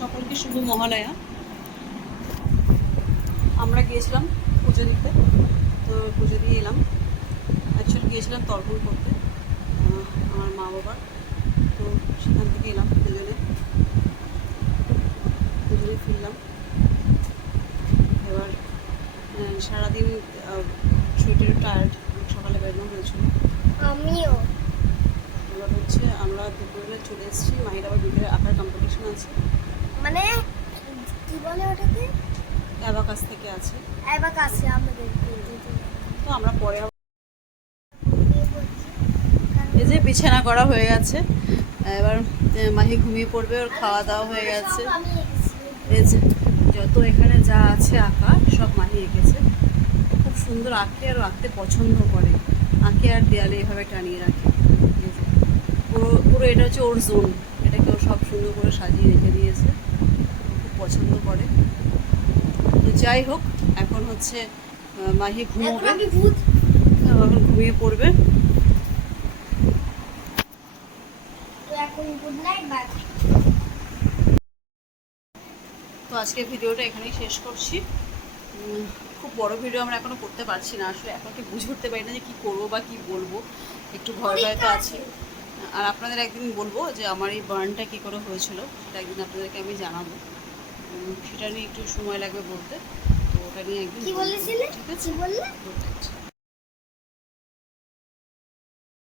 সকলকে শুভ মহালয়া। আমরা গিয়েছিলাম পুজো দিতে তো পুজো দিয়ে এলাম। অ্যাকচুয়ালি গিয়েছিলাম তর্পণ করতে আমার মা বাবার। তো সেখান থেকে এলাম দুজনে। দুজনে ফিরলাম। এবার সারাদিন শরীরটা টায়ার্ড সকালে বেরোনো হয়েছিল। আমিও। এবার হচ্ছে আমরা দুপুরে চলে এসেছি মাহির আবার বিকেলে আঁকার কম্পিটিশন আছে। কি বলে ওটাকে? অ্যাবাকাস থেকে আছে। কাছে আমাদের তো আমরা পরে এই যে বিছানা করা হয়ে গেছে। এবার মাহি ঘুমিয়ে পড়বে ওর খাওয়া দাওয়া হয়ে গেছে। এই যে যত এখানে যা আছে আঁকা সব মাহি এঁকেছে খুব সুন্দর আঁকে আর আঁকতে পছন্দ করে। আঁকে আর দেয়ালে এভাবে টানিয়ে রাখে। পুরো পুরো এটা হচ্ছে ওর জোন এটাকে ও সব সুন্দর করে সাজিয়ে রেখে দিয়েছে। পছন্দ করে। তো যাই হোক এখন হচ্ছে মাহি ঘুমোবে। এখন ঘুমিয়ে পড়বে। তো আজকের ভিডিওটা এখানেই শেষ করছি। খুব বড় ভিডিও আমরা এখনও করতে পারছি না। আসলে এখন কি বুঝে উঠতে পারি না যে কী করব বা কী বলব। একটু ভয় ভয় তো আছে। আর আপনাদের একদিন বলব যে আমার এই বার্নটা কী করে হয়েছিল সেটা একদিন আপনাদেরকে আমি জানাব। সেটা নিয়ে একটু সময় লাগবে বলতে। তো ওটা নিয়ে একদিন ঠিক আছে?